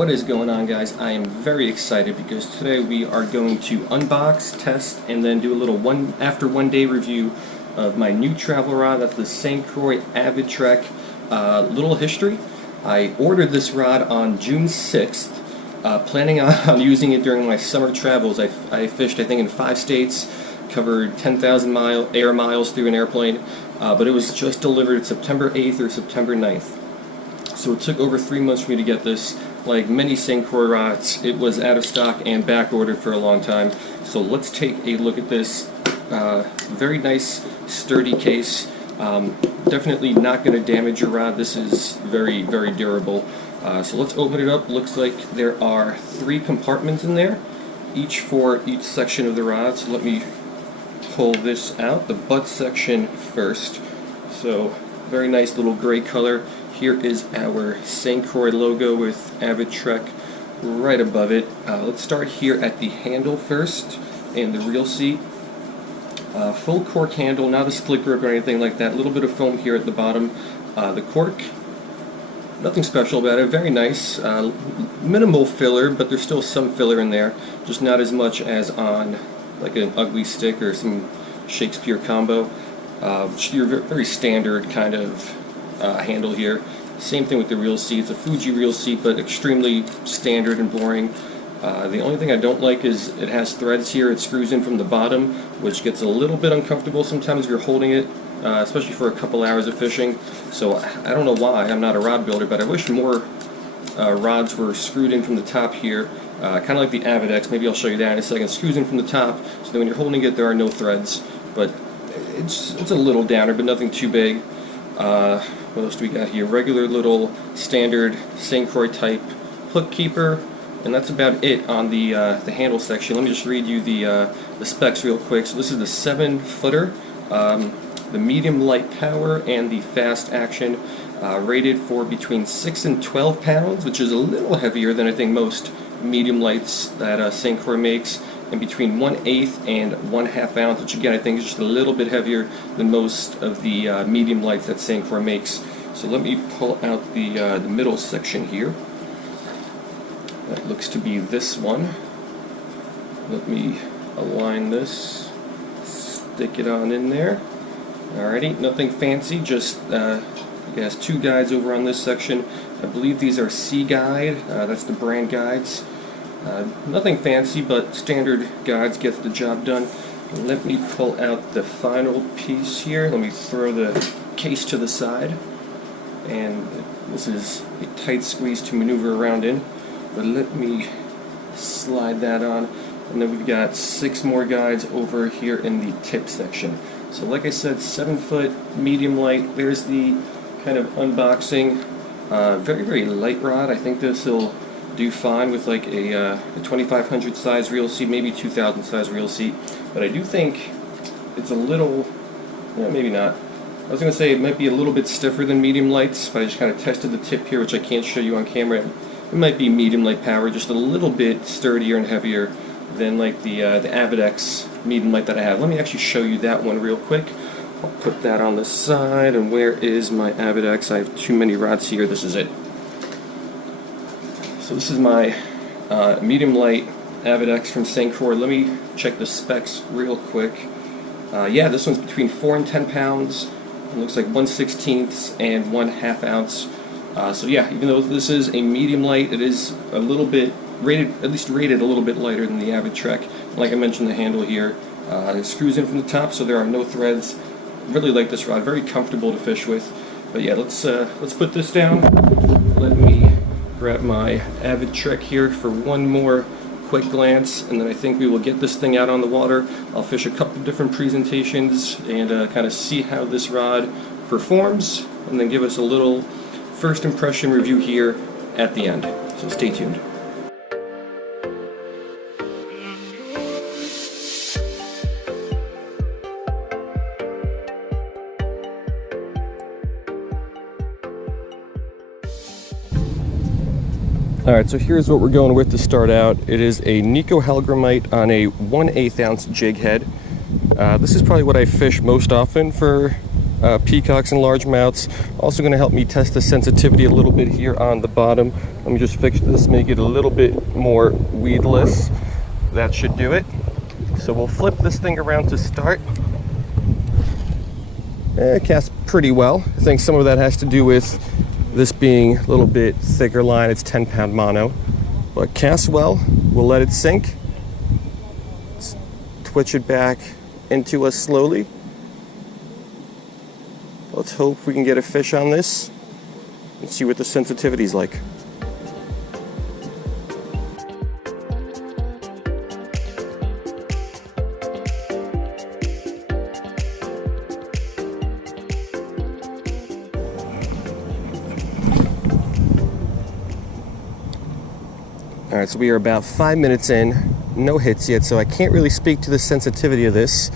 What is going on, guys? I am very excited because today we are going to unbox, test, and then do a little one day review of my new travel rod. That's the Croix Avid Trek. Little history. I ordered this rod on June 6th, planning on using it during my summer travels. I fished, I think, in 5 states, covered 10,000 air miles through an airplane, but it was just delivered September 8th or September 9th. So it took over 3 months for me to get this. Like many Croix rods, it was out of stock and back ordered for a long time. So let's take a look at this. Very nice, sturdy case. Definitely not going to damage your rod. This is very, very durable. So let's open it up. Looks like there are 3 compartments in there, each for each section of the rod. So let me pull this out. The butt section first. So very nice little gray color. Here is our Croix logo with Avid Trek right above it. Let's start here at the handle first and the reel seat. Full cork handle, not a split grip or anything like that. A little bit of foam here at the bottom. The cork, nothing special about it. Very nice. Minimal filler, but there's still some filler in there. Just not as much as on like an ugly stick or some Shakespeare combo. Your very standard kind of handle here. Same thing with the reel seat. It's a Fuji reel seat, but extremely standard and boring. The only thing I don't like is it has threads here. It screws in from the bottom, which gets a little bit uncomfortable sometimes if you're holding it, especially for a couple hours of fishing. So I don't know why. I'm not a rod builder, but I wish more rods were screwed in from the top here, kind of like the Avid X. Maybe I'll show you that in a second. Screws in from the top, so that when you're holding it, there are no threads. But it's a little downer, but nothing too big. What else do we got here? Regular little standard Croix type hook keeper, and that's about it on the handle section. Let me just read you the specs real quick. So this is the 7-footer, the medium light power and the fast action, rated for between 6 and 12 pounds, which is a little heavier than I think most medium lights that Croix makes, and between 1/8 and 1/2 ounce, which again I think is just a little bit heavier than most of the medium lights that Croix makes. So let me pull out the middle section here. That looks to be this one. Let me align this, stick it on in there. Alrighty, nothing fancy, just it has 2 guides over on this section. I believe these are C guide, that's the brand guides. Nothing fancy, but standard guides gets the job done. Let me pull out the final piece here. Let me throw the case to the side. And this is a tight squeeze to maneuver around in. But let me slide that on. And then we've got 6 more guides over here in the tip section. So like I said, 7-foot medium light. There's the kind of unboxing. Very, very light rod. I think this will do fine with like a 2500 size reel seat, maybe 2000 size reel seat. But I do think it's a little, maybe not. I was going to say it might be a little bit stiffer than medium lights, but I just kind of tested the tip here, which I can't show you on camera. It might be medium light power, just a little bit sturdier and heavier than like the Avid X medium light that I have. Let me actually show you that one real quick. I'll put that on the side, and where is my Avid X? I have too many rods here. This is it. So this is my medium light Avid X from Croix. Let me check the specs real quick. Yeah, this one's between 4 and 10 pounds. It looks like 1/16 and 1/2 ounce. So yeah, even though this is a medium light, it is a little bit rated, at least rated a little bit lighter than the Avid Trek. Like I mentioned, the handle here, it screws in from the top, so there are no threads. Really like this rod, very comfortable to fish with. But yeah, let's put this down. Let me grab my Avid Trek here for one more quick glance, and then I think we will get this thing out on the water. I'll fish a couple different presentations and kind of see how this rod performs, and then give us a little first impression review here at the end. So stay tuned. Alright, so here's what we're going with to start out. It is a Nico Hellgramite on a 1/8 ounce jig head. This is probably what I fish most often for peacocks and largemouths. Also going to help me test the sensitivity a little bit here on the bottom. Let me just fix this, make it a little bit more weedless. That should do it. So we'll flip this thing around to start. It casts pretty well. I think some of that has to do with this being a little bit thicker line. It's 10-pound mono, but casts well. We'll let it sink. Let's twitch it back into us slowly. Let's hope we can get a fish on this and see what the sensitivity's like. All right, so we are about 5 minutes in, no hits yet, so I can't really speak to the sensitivity of this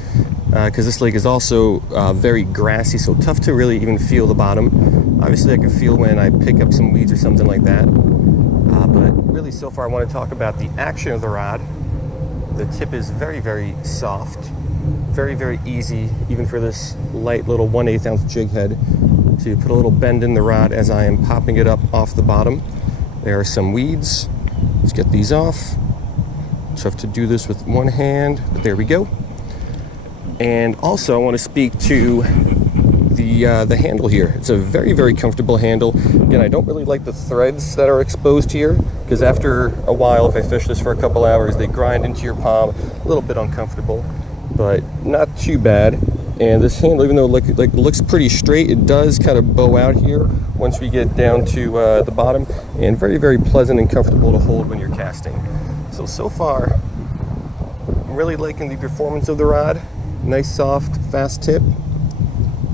because this lake is also very grassy, so tough to really even feel the bottom. Obviously, I can feel when I pick up some weeds or something like that, but really so far I want to talk about the action of the rod. The tip is very, very soft, very, very easy, even for this light little 1/8 ounce jig head, to put a little bend in the rod as I am popping it up off the bottom. There are some weeds. Let's get these off. Tough to do this with one hand, but there we go. And also I want to speak to the handle here. It's a very, very comfortable handle. Again, I don't really like the threads that are exposed here because after a while, if I fish this for a couple hours, they grind into your palm. A little bit uncomfortable, but not too bad. And this handle, even though it looks pretty straight, it does kind of bow out here once we get down to the bottom, and very, very pleasant and comfortable to hold when you're casting. So far, I'm really liking the performance of the rod. Nice, soft, fast tip,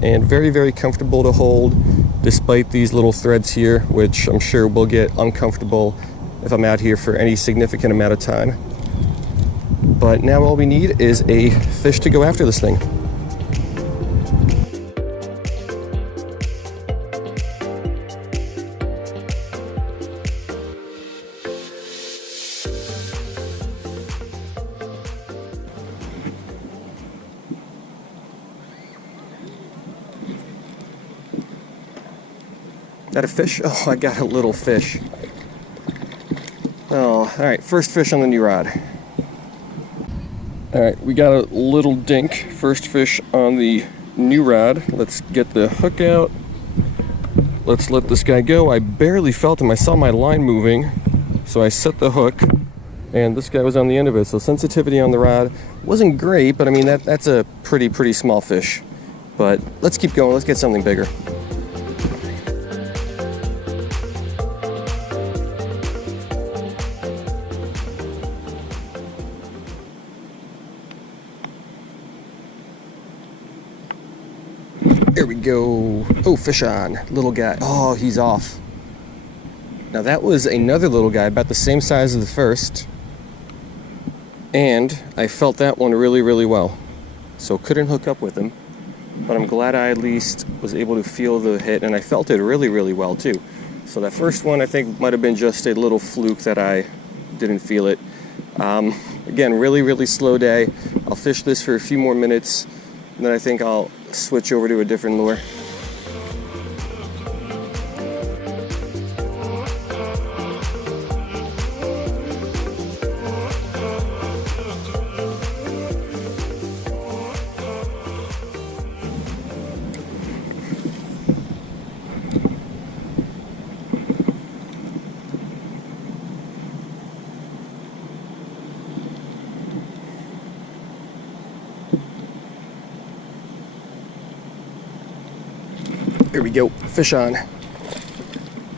and very, very comfortable to hold despite these little threads here, which I'm sure will get uncomfortable if I'm out here for any significant amount of time. But now all we need is a fish to go after this thing. Got a fish? Oh, I got a little fish. Oh, all right, first fish on the new rod. All right, we got a little dink. First fish on the new rod. Let's get the hook out. Let's let this guy go. I barely felt him. I saw my line moving, so I set the hook, and this guy was on the end of it. So sensitivity on the rod wasn't great, but I mean, that's a pretty small fish. But let's keep going. Let's get something bigger. There we go. Oh, fish on. Little guy. Oh, he's off. Now that was another little guy, about the same size as the first. And I felt that one really well. So couldn't hook up with him. But I'm glad I at least was able to feel the hit, and I felt it really well too. So that first one I think might have been just a little fluke that I didn't feel it. Again, really slow day. I'll fish this for a few more minutes, and then I think I'll switch over to a different lure. Here we go, fish on.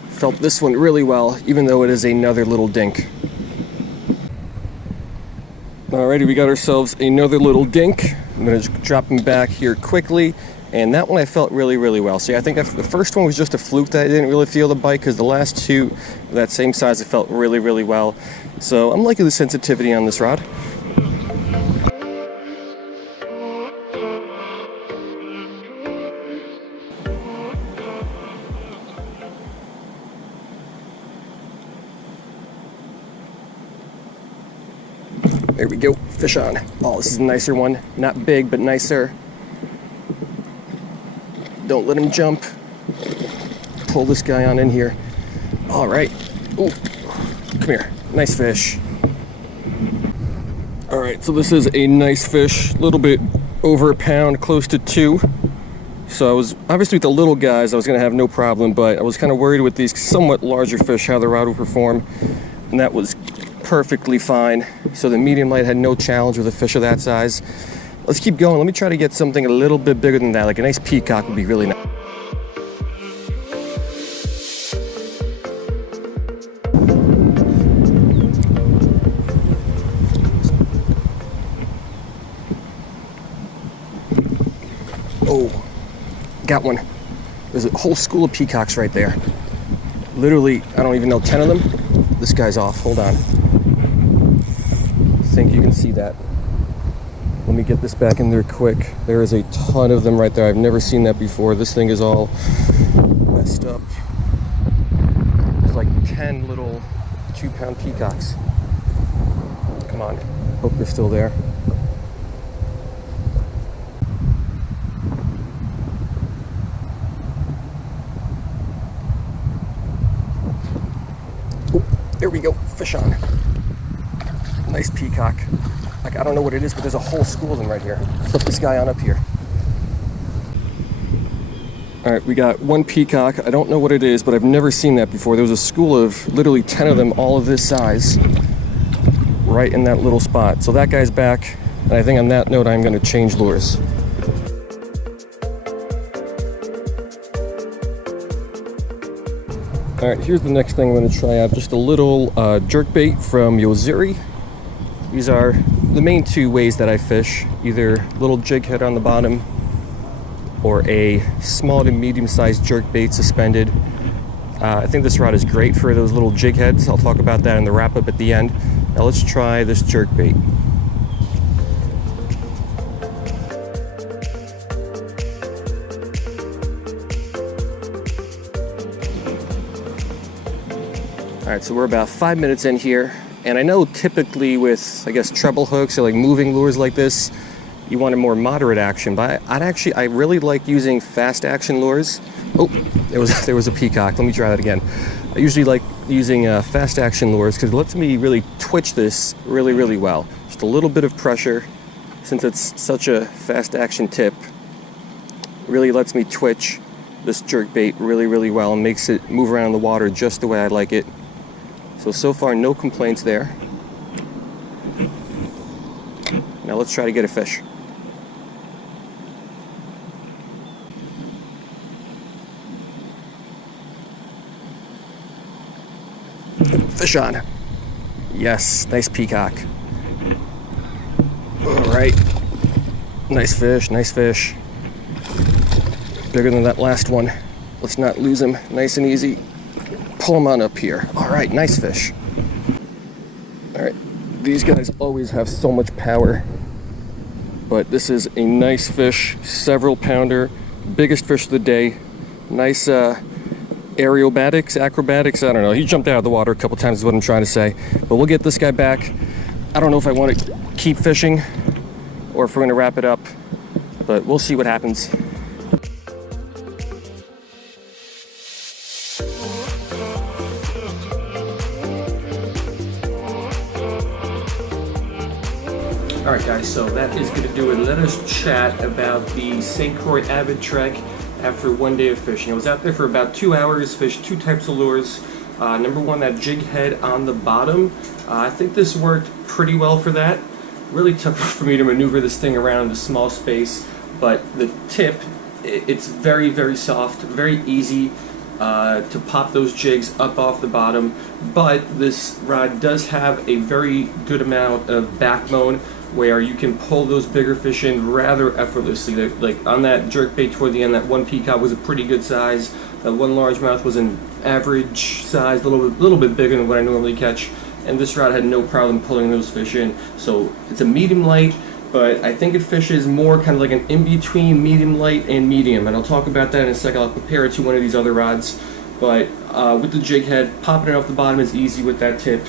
Felt this one really well, even though it is another little dink. Alrighty, we got ourselves another little dink. I'm gonna just drop him back here quickly. And that one I felt really well. See, I think the first one was just a fluke that I didn't really feel the bite, because the last two, that same size, I felt really well. So I'm liking the sensitivity on this rod. There we go, fish on. Oh, this is a nicer one. Not big, but nicer. Don't let him jump. Pull this guy on in here. All right, Ooh, come here. Nice fish. All right, so this is a nice fish, a little bit over a pound, close to 2. So I was, obviously with the little guys, I was gonna have no problem, but I was kind of worried with these somewhat larger fish, how the rod would perform, and that was perfectly fine. So the medium light had no challenge with a fish of that size. Let's keep going. Let me try to get something a little bit bigger than that, like a nice peacock would be really nice. Oh, got one. There's a whole school of peacocks right there. Literally, I don't even know, 10 of them. This guy's off, hold on. I think you can see that. Let me get this back in there quick. There is a ton of them right there. I've never seen that before. This thing is all messed up. There's like 10 little 2-pound peacocks. Come on, hope they're still there. There we go, fish on. Nice peacock. Like, I don't know what it is, but there's a whole school of them right here. Flip this guy on up here. All right, we got one peacock. I don't know what it is, but I've never seen that before. There was a school of literally 10 of them, all of this size, right in that little spot. So that guy's back, and I think on that note, I'm gonna change lures. All right, here's the next thing I'm going to try out. Just a little jerkbait from Yozuri. These are the main 2 ways that I fish. Either little jig head on the bottom or a small to medium-sized jerkbait suspended. I think this rod is great for those little jig heads. I'll talk about that in the wrap-up at the end. Now let's try this jerkbait. All right, so we're about 5 minutes in here, and I know typically with, I guess, treble hooks or like moving lures like this, you want a more moderate action, but I really like using fast action lures. Oh, there was a peacock. Let me try that again. I usually like using fast action lures because it lets me really twitch this really, really well. Just a little bit of pressure, since it's such a fast action tip, really lets me twitch this jerkbait really, really well and makes it move around the water just the way I like it. So far, no complaints there. Now let's try to get a fish. Fish on. Yes, nice peacock. All right. Nice fish, nice fish. Bigger than that last one. Let's not lose him. Nice and easy. Pull them on up here. All right, nice fish. All right, these guys always have so much power, but this is a nice fish, several pounder, biggest fish of the day. Nice acrobatics, I don't know. He jumped out of the water a couple times is what I'm trying to say, but we'll get this guy back. I don't know if I want to keep fishing or if we're gonna wrap it up, but we'll see what happens. All right, guys, so that is going to do it. Let us chat about the St. Croix Avid Trek after 1 day of fishing. I was out there for about 2 hours, fished 2 types of lures. Number 1, that jig head on the bottom. I think this worked pretty well for that. Really tough for me to maneuver this thing around in a small space, but the tip, it's very, very soft, very easy to pop those jigs up off the bottom, but this rod does have a very good amount of backbone where you can pull those bigger fish in rather effortlessly. Like on that jerkbait toward the end, that one peacock was a pretty good size. That one largemouth was an average size, a little bit bigger than what I normally catch, and this rod had no problem pulling those fish in. So it's a medium light, but I think it fishes more kind of like an in-between medium light and medium, and I'll talk about that in a second. I'll compare it to one of these other rods, but with the jig head, popping it off the bottom is easy with that tip.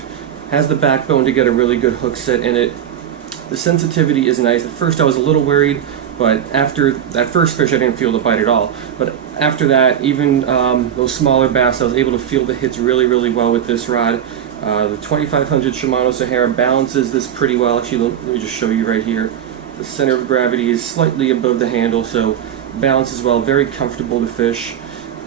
Has the backbone to get a really good hook set in it. The sensitivity is nice. At first I was a little worried But after that first fish, I didn't feel the bite at all. But after that, even those smaller bass, I was able to feel the hits really, really well with this rod. The 2500 Shimano Sahara balances this pretty well. Actually, let me just show you right here. The center of gravity is slightly above the handle, so balances well, very comfortable to fish.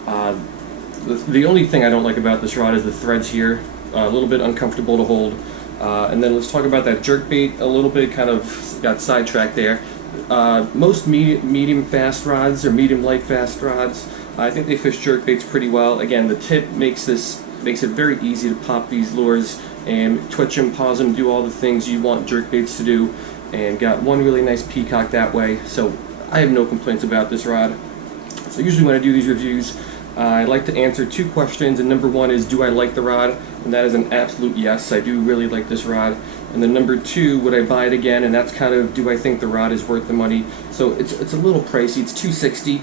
The only thing I don't like about this rod is the threads here, a little bit uncomfortable to hold. And then let's talk about that jerkbait a little bit, kind of got sidetracked there. Most medium fast rods or medium light fast rods, I think they fish jerkbaits pretty well. Again, the tip makes it very easy to pop these lures and twitch them, pause them, do all the things you want jerkbaits to do, and got one really nice peacock that way. So I have no complaints about this rod. So usually when I do these reviews, I like to answer two questions, and number one is, do I like the rod? And that is an absolute yes, I do really like this rod. And then number two, would I buy it again? And that's kind of, do I think the rod is worth the money? So it's a little pricey, it's $260,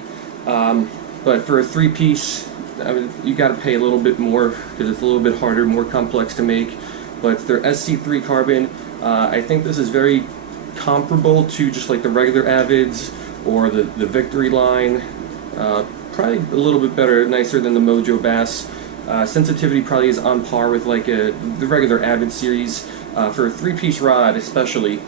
but for a 3-piece, I mean, you got to pay a little bit more because it's a little bit harder, more complex to make. But they're SC3 carbon. I think this is very comparable to just like the regular Avids or the Victory line. Probably a little bit better, nicer than the Mojo Bass. Sensitivity probably is on par with like the regular Avid series. For a 3-piece rod especially,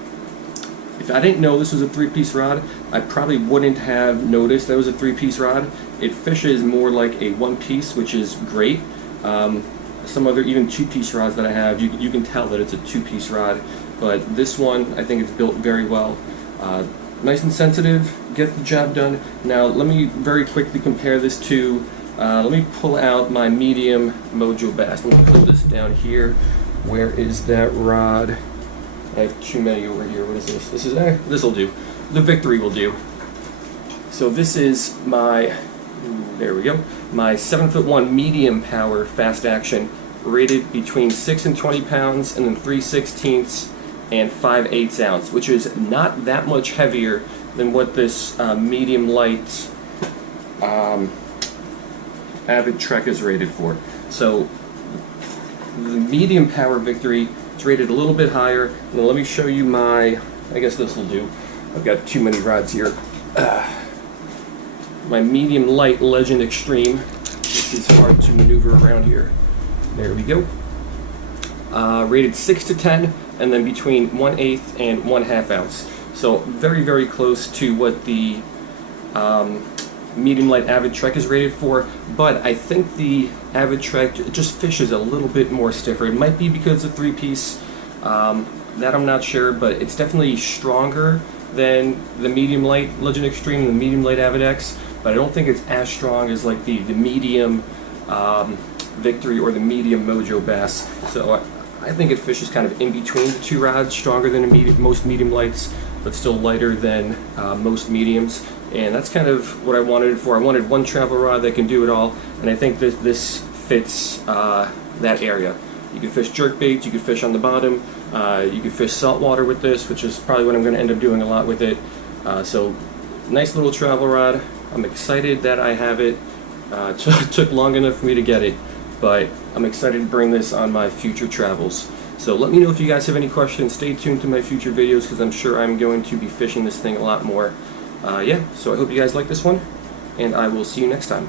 if I didn't know this was a 3-piece rod, I probably wouldn't have noticed that it was a 3-piece rod. It fishes more like a 1-piece, which is great. Some other even 2-piece rods that I have, you can tell that it's a 2-piece rod, but this one I think it's built very well. Nice and sensitive, gets the job done. Now let me very quickly compare this to, let me pull out my medium Mojo Bass. Let me put this down here. Where is that rod? I have too many over here. What is this? This will do. The Victory will do. So this is my, there we go, my 7'1" medium power fast action, rated between 6 and 20 pounds, and then 3/16 and 5/8 ounce, which is not that much heavier than what this medium light Avid Trek is rated for. So the medium power Victory, it's rated a little bit higher. Now let me show you my, I guess this will do. I've got too many rods here. My medium light Legend Extreme. This is hard to maneuver around here. There we go. Rated 6 to 10, and then between 1/8 and 1/2 ounce. So very, very close to what the medium light Avid Trek is rated for, but I think the Avid Trek just fishes a little bit more stiffer. It might be because it's a 3-piece, that I'm not sure, but it's definitely stronger than the medium light Legend Extreme and the medium light Avid X, but I don't think it's as strong as like the medium Victory or the medium Mojo Bass. So I think it fishes kind of in between the two rods, stronger than most medium lights, but still lighter than most mediums. And that's kind of what I wanted it for. I wanted one travel rod that can do it all, and I think this fits that area. You can fish jerkbaits, you can fish on the bottom, you can fish saltwater with this, which is probably what I'm going to end up doing a lot with it. So nice little travel rod. I'm excited that I have it. It took long enough for me to get it, but I'm excited to bring this on my future travels. So let me know if you guys have any questions. Stay tuned to my future videos because I'm sure I'm going to be fishing this thing a lot more. Yeah, so I hope you guys like this one, and I will see you next time.